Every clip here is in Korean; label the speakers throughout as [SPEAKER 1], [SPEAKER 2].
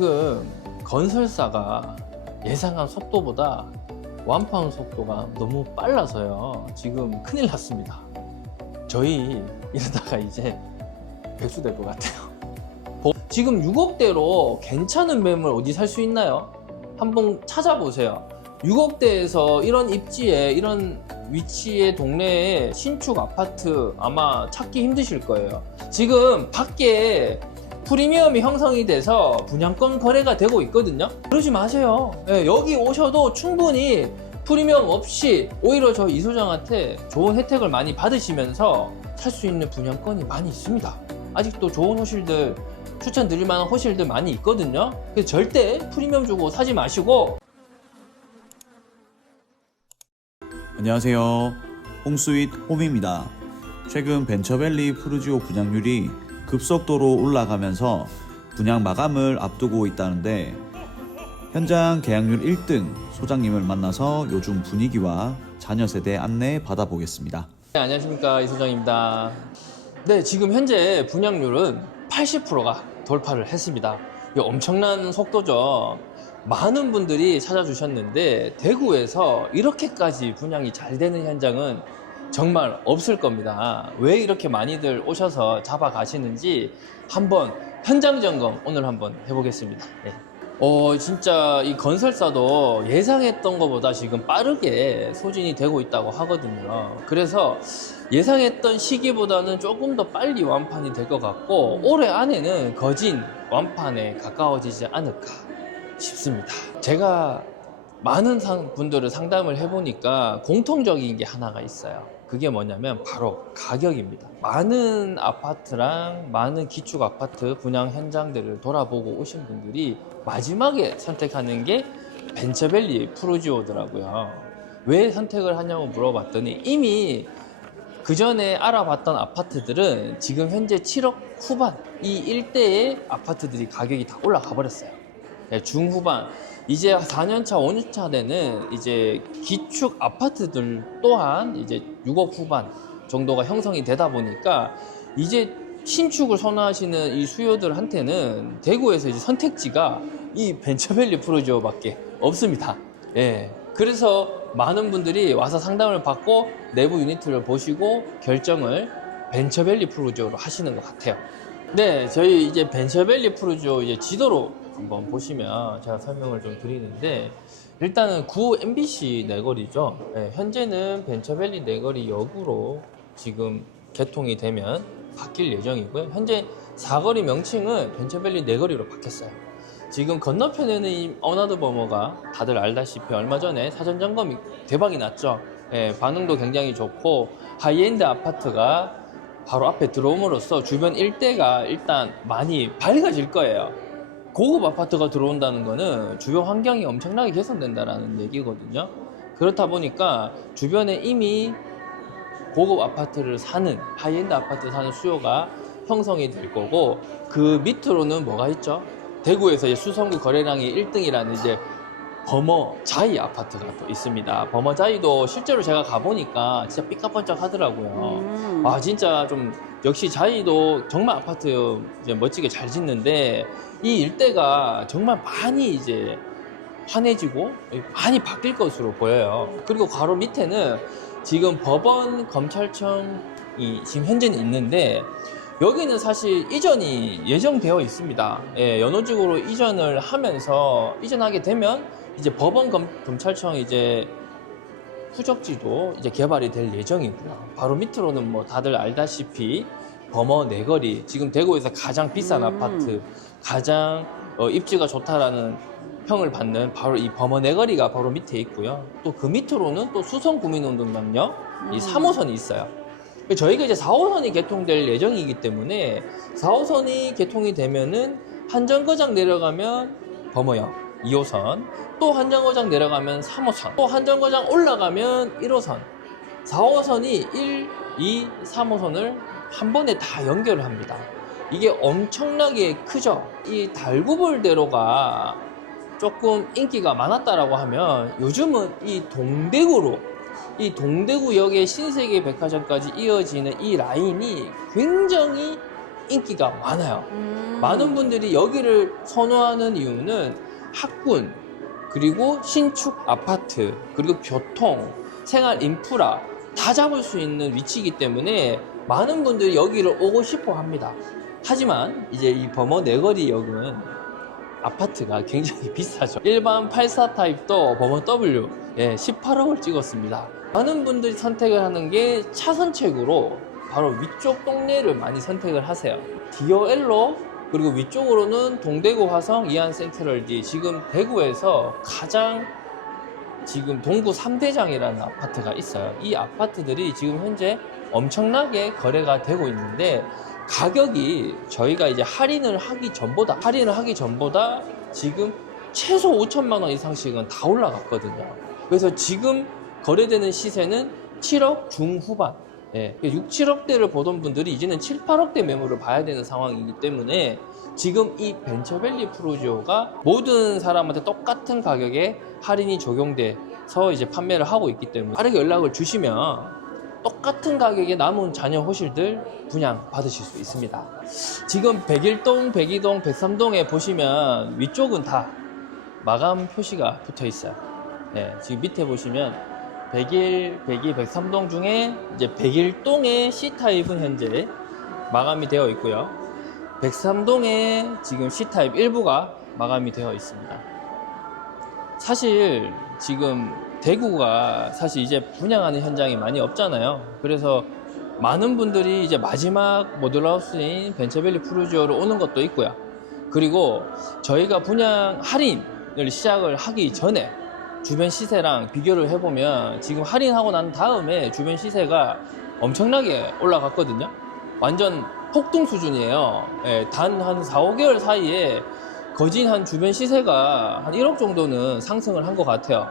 [SPEAKER 1] 지금 건설사가 예상한 속도보다 완판 속도가 너무 빨라서요. 지금 큰일 났습니다. 저희 이러다가 이제 백수 될 것 같아요. 보- 지금 6억대로 괜찮은 매물 어디 살 수 있나요? 한번 찾아보세요. 6억대에서 이런 입지에 이런 위치의 동네에 신축 아파트 아마 찾기 힘드실 거예요. 지금 밖에 프리미엄이 형성이 돼서 분양권 거래가 되고 있거든요. 그러지 마세요. 예, 여기 오셔도 충분히 프리미엄 없이 오히려 저 이소장한테 좋은 혜택을 많이 받으시면서 살 수 있는 분양권이 많이 있습니다. 아직도 좋은 호실들 추천드릴 만한 호실들 많이 있거든요. 그래서 절대 프리미엄 주고 사지 마시고
[SPEAKER 2] 안녕하세요. 홈스윗 홈입니다. 최근 벤처밸리 푸르지오 분양률이 급속도로 올라가면서 분양 마감을 앞두고 있다는데 현장 계약률 1등 소장님을 만나서 요즘 분위기와 자녀 세대 안내 받아보겠습니다.
[SPEAKER 1] 네, 안녕하십니까 이 소장입니다. 네, 지금 현재 분양률은 80%가 돌파를 했습니다. 엄청난 속도죠. 많은 분들이 찾아주셨는데 대구에서 이렇게까지 분양이 잘 되는 현장은 정말 없을 겁니다. 왜 이렇게 많이들 오셔서 잡아 가시는지 한번 현장 점검 오늘 한번 해보겠습니다. 네. 어, 진짜 이 건설사도 예상했던 것보다 지금 빠르게 소진이 되고 있다고 하거든요. 그래서 예상했던 시기보다는 조금 더 빨리 완판이 될 것 같고 올해 안에는 거진 완판에 가까워지지 않을까 싶습니다. 제가 많은 상- 분들을 상담을 해보니까 공통적인 게 하나가 있어요. 그게 뭐냐면 바로 가격입니다. 많은 아파트랑 많은 기축 아파트 분양 현장들을 돌아보고 오신 분들이 마지막에 선택하는 게 벤처밸리 프로지오더라고요. 왜 선택을 하냐고 물어봤더니 이미 그 전에 알아봤던 아파트들은 지금 현재 7억 후반 이 일대의 아파트들이 가격이 다 올라가 버렸어요. 네, 중후반 이제 4년차, 5년차 되는 이제 기축 아파트들 또한 이제 6억 후반 정도가 형성이 되다 보니까 이제 신축을 선호하시는 이 수요들한테는 대구에서 이제 선택지가 이 벤처밸리 프로지오밖에 없습니다. 예. 그래서 많은 분들이 와서 상담을 받고 내부 유니트를 보시고 결정을 벤처밸리 프로지오로 하시는 것 같아요. 네, 저희 이제 벤처밸리 프로지오 이제 지도로 한번 보시면 제가 설명을 좀 드리는데 일단은 구 MBC 내거리죠. 네, 현재는 벤처밸리 내거리 역으로 지금 개통이 되면 바뀔 예정이고요. 현재 사거리 명칭은 벤처밸리 내거리로 바뀌었어요. 지금 건너편에는 이 어나드 버머가 다들 알다시피 얼마 전에 사전 점검이 대박이 났죠. 예, 반응도 굉장히 좋고 하이엔드 아파트가 바로 앞에 들어옴으로써 주변 일대가 일단 많이 밝아질 거예요. 고급 아파트가 들어온다는 거는 주변 환경이 엄청나게 개선된다라는 얘기거든요. 그렇다 보니까 주변에 이미 고급 아파트를 사는 하이엔드 아파트 사는 수요가 형성이 될 거고 그 밑으로는 뭐가 있죠? 대구에서 수성구 거래량이 1등이라는 이제 버머 자이 아파트가 또 있습니다. 버머 자이도 실제로 제가 가보니까 진짜 삐까번쩍 하더라고요.
[SPEAKER 3] 음.
[SPEAKER 1] 아 진짜 좀 역시 자이도 정말 아파트 이제 멋지게 잘 짓는데 이 일대가 정말 많이 이제 환해지고 많이 바뀔 것으로 보여요. 그리고 바로 밑에는 지금 법원 검찰청이 지금 현재는 있는데 여기는 사실 이전이 예정되어 있습니다. 예, 연호직으로 이전을 하면서 이전하게 되면 이제 법원 검, 검찰청 이제 후적지도 이제 개발이 될 예정이고요. 바로 밑으로는 뭐 다들 알다시피 범어 내거리 지금 대구에서 가장 비싼
[SPEAKER 3] 음.
[SPEAKER 1] 아파트 가장 어, 입지가 좋다라는 평을 받는 바로 이 범어 내거리가 바로 밑에 있고요. 또 그 밑으로는 또 수성 구민운동장역 이
[SPEAKER 3] 음.
[SPEAKER 1] 3호선이 있어요. 저희가 이제 4호선이 개통될 예정이기 때문에 4호선이 개통이 되면은 한정거장 내려가면 범어역 2호선, 또 한 정거장 내려가면 3호선, 또 한 정거장 올라가면 1호선, 4호선이 1, 2, 3호선을 한 번에 다 연결을 합니다. 이게 엄청나게 크죠. 이 달구벌대로가 조금 인기가 많았다라고 하면 요즘은 이 동대구로 이 동대구역의 신세계 백화점까지 이어지는 이 라인이 굉장히 인기가 많아요.
[SPEAKER 3] 음.
[SPEAKER 1] 많은 분들이 여기를 선호하는 이유는 학군, 그리고 신축 아파트, 그리고 교통, 생활 인프라 다 잡을 수 있는 위치이기 때문에 많은 분들이 여기를 오고 싶어 합니다. 하지만 이제 이 범어 내거리역은 아파트가 굉장히 비싸죠. 일반 84 타입도 범어 W 예, 18억을 찍었습니다. 많은 분들이 선택을 하는 게 차선책으로 바로 위쪽 동네를 많이 선택을 하세요. DOL로 그리고 위쪽으로는 동대구 화성 이안 센트럴D 지금 대구에서 가장 지금 동구 3대장이라는 아파트가 있어요. 이 아파트들이 지금 현재 엄청나게 거래가 되고 있는데 가격이 저희가 이제 할인을 하기 전보다 할인을 하기 전보다 지금 최소 5천만 원 이상씩은 다 올라갔거든요. 그래서 지금 거래되는 시세는 7억 중후반. 예, 6, 7억대를 보던 분들이 이제는 7, 8억대 매물을 봐야 되는 상황이기 때문에 지금 이 벤처밸리 프로지오가 모든 사람한테 똑같은 가격에 할인이 적용돼서 이제 판매를 하고 있기 때문에 빠르게 연락을 주시면 똑같은 가격에 남은 자녀 호실들 분양 받으실 수 있습니다. 지금 101동, 102동, 103동에 보시면 위쪽은 다 마감 표시가 붙어 있어요. 네, 지금 밑에 보시면 101, 102, 103동 중에 이제 101동의 C타입은 현재 마감이 되어 있고요. 103동에 지금 C타입 일부가 마감이 되어 있습니다. 사실 지금 대구가 사실 이제 분양하는 현장이 많이 없잖아요. 그래서 많은 분들이 이제 마지막 모듈하우스인 벤처밸리 프루지오로 오는 것도 있고요. 그리고 저희가 분양 할인을 시작을 하기 전에 주변 시세랑 비교를 해보면 지금 할인하고 난 다음에 주변 시세가 엄청나게 올라갔거든요. 완전 폭등 수준이에요. 예, 단한 4, 5개월 사이에 거진 한 주변 시세가 한 1억 정도는 상승을 한 것 같아요.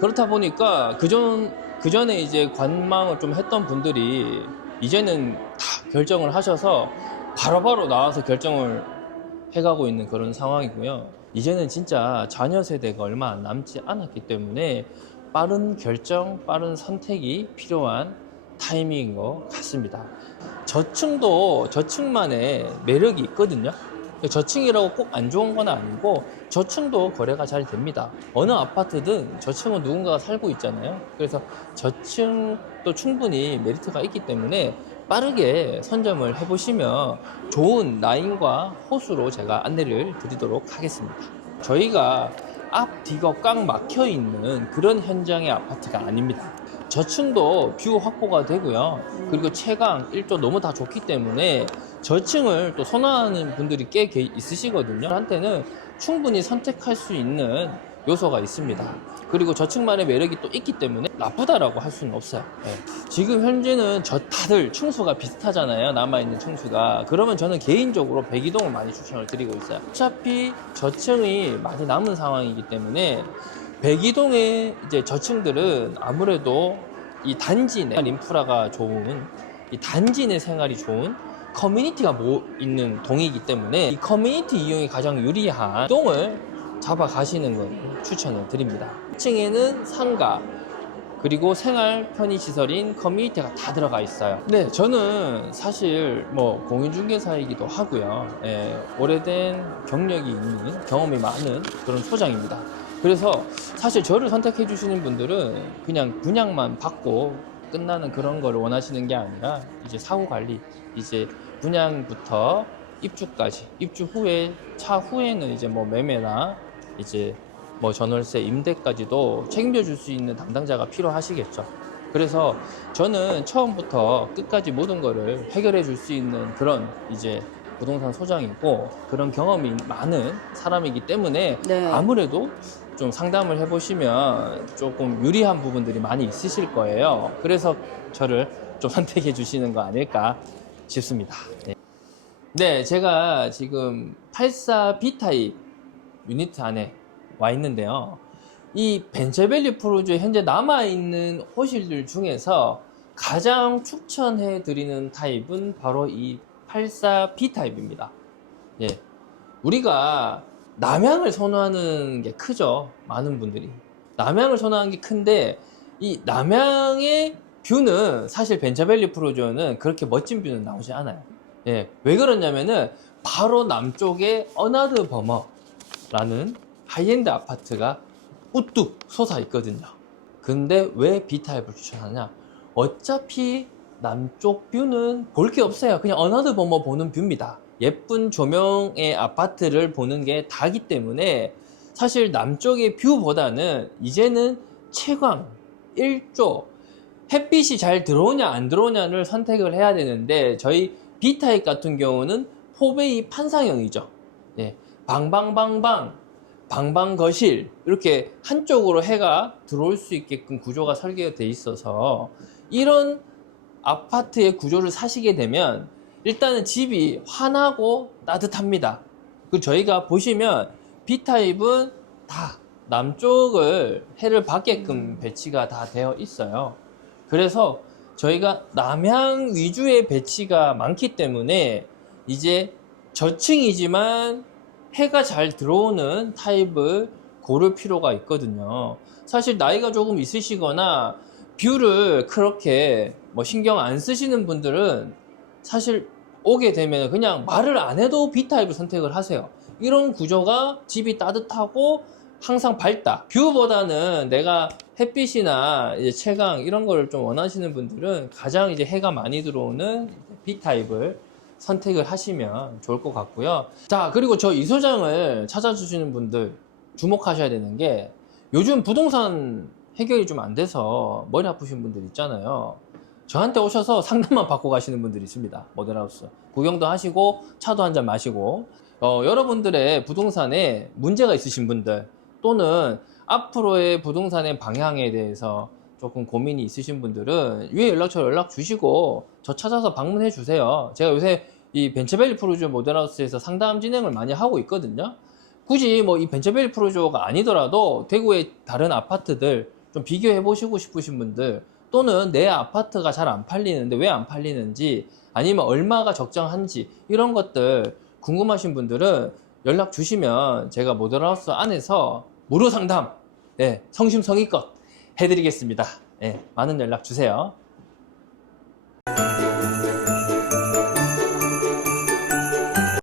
[SPEAKER 1] 그렇다 보니까 그전 그전에 이제 관망을 좀 했던 분들이 이제는 다 결정을 하셔서 바로바로 나와서 결정을 해가고 있는 그런 상황이고요. 이제는 진짜 자녀 세대가 얼마 남지 않았기 때문에 빠른 결정, 빠른 선택이 필요한 타이밍인 것 같습니다. 저층도 저층만의 매력이 있거든요. 저층이라고 꼭 안 좋은 건 아니고 저층도 거래가 잘 됩니다. 어느 아파트든 저층은 누군가가 살고 있잖아요. 그래서 저층도 충분히 메리트가 있기 때문에 빠르게 선점을 해보시면 좋은 라인과 호수로 제가 안내를 드리도록 하겠습니다. 저희가 앞 뒤가 꽉 막혀 있는 그런 현장의 아파트가 아닙니다. 저층도 뷰 확보가 되고요. 그리고 채광, 일조 너무 다 좋기 때문에 저층을 또 선호하는 분들이 꽤 계- 있으시거든요. 한테는 충분히 선택할 수 있는 요소가 있습니다. 그리고 저층만의 매력이 또 있기 때문에 나쁘다라고 할 수는 없어요. 예. 지금 현재는 저 다들 층수가 비슷하잖아요. 남아있는 층수가. 그러면 저는 개인적으로 백이동을 많이 추천을 드리고 있어요. 어차피 저층이 많이 남은 상황이기 때문에 백이동의 이제 저층들은 아무래도 이 단지 내 인프라가 좋은 이 단지 내 생활이 좋은 커뮤니티가 모 있는 동이기 때문에 이 커뮤니티 이용이 가장 유리한 동을 잡아 가시는 걸 추천을 드립니다. 1층에는 상가 그리고 생활 편의 시설인 커뮤니티가 다 들어가 있어요. 네, 저는 사실 뭐 공인중개사이기도 하고요. 예, 오래된 경력이 있는 경험이 많은 그런 소장입니다. 그래서 사실 저를 선택해 주시는 분들은 그냥 분양만 받고 끝나는 그런 걸 원하시는 게 아니라 이제 사후 관리, 이제 분양부터 입주까지, 입주 후에 차 후에는 이제 뭐 매매나 이제 뭐 전월세, 임대까지도 책임져 줄 수 있는 담당자가 필요하시겠죠. 그래서 저는 처음부터 끝까지 모든 거를 해결해 줄 수 있는 그런 이제 부동산 소장이고 그런 경험이 많은 사람이기 때문에
[SPEAKER 3] 네.
[SPEAKER 1] 아무래도 좀 상담을 해보시면 조금 유리한 부분들이 많이 있으실 거예요. 그래서 저를 좀 선택해 주시는 거 아닐까 싶습니다. 네, 네, 제가 지금 84B 타입 유니트 안에 와 있는데요. 이 벤처밸리 프로주에 현재 남아있는 호실들 중에서 가장 추천해 드리는 타입은 바로 이 84B 타입입니다. 예. 우리가 남향을 선호하는 게 크죠. 많은 분들이. 남향을 선호하는 게 큰데, 이 남향의 뷰는 사실 벤처밸리 프로조는 그렇게 멋진 뷰는 나오지 않아요. 예, 왜 그러냐면은 바로 남쪽에 어나드 버머 라는 하이엔드 아파트가 우뚝 솟아 있거든요. 근데 왜 B타입을 추천하냐? 어차피 남쪽 뷰는 볼 게 없어요. 그냥 어나드 버머 보는 뷰입니다. 예쁜 조명의 아파트를 보는 게 다기 때문에 사실 남쪽의 뷰보다는 이제는 채광, 일조, 햇빛이 잘 들어오냐 안 들어오냐를 선택을 해야 되는데 저희 B타입 같은 경우는 포베이 판상형이죠. 예, 방방방방, 방방거실 이렇게 한쪽으로 해가 들어올 수 있게끔 구조가 설계가 돼 있어서 이런 아파트의 구조를 사시게 되면 일단은 집이 환하고 따뜻합니다. 그 저희가 보시면 B타입은 다 남쪽을 해를 받게끔 배치가 다 되어 있어요. 그래서 저희가 남향 위주의 배치가 많기 때문에 이제 저층이지만 해가 잘 들어오는 타입을 고를 필요가 있거든요. 사실 나이가 조금 있으시거나 뷰를 그렇게 뭐 신경 안 쓰시는 분들은 사실 오게 되면 그냥 말을 안 해도 B타입을 선택을 하세요. 이런 구조가 집이 따뜻하고 항상 밝다. 뷰보다는 내가 햇빛이나 이제 채광 이런 거를 좀 원하시는 분들은 가장 이제 해가 많이 들어오는 B타입을 선택을 하시면 좋을 것 같고요. 자, 그리고 저 이 소장을 찾아주시는 분들 주목하셔야 되는 게 요즘 부동산 해결이 좀 안 돼서 머리 아프신 분들 있잖아요. 저한테 오셔서 상담만 받고 가시는 분들이 있습니다. 모델하우스. 구경도 하시고 차도 한 잔 마시고 어, 여러분들의 부동산에 문제가 있으신 분들 또는 앞으로의 부동산의 방향에 대해서 조금 고민이 있으신 분들은 위에 연락처 연락 주시고 저 찾아서 방문해 주세요. 제가 요새 이 벤처밸리 프로듀오 모델하우스에서 상담 진행을 많이 하고 있거든요. 굳이 뭐 이 벤처밸리 프로듀오가 아니더라도 대구의 다른 아파트들 좀 비교해 보시고 싶으신 분들 또는 내 아파트가 잘 안 팔리는데 왜 안 팔리는지 아니면 얼마가 적정한지 이런 것들 궁금하신 분들은 연락 주시면 제가 모델하우스 안에서 무료 상담 네, 성심성의껏 해드리겠습니다. 네, 많은 연락 주세요.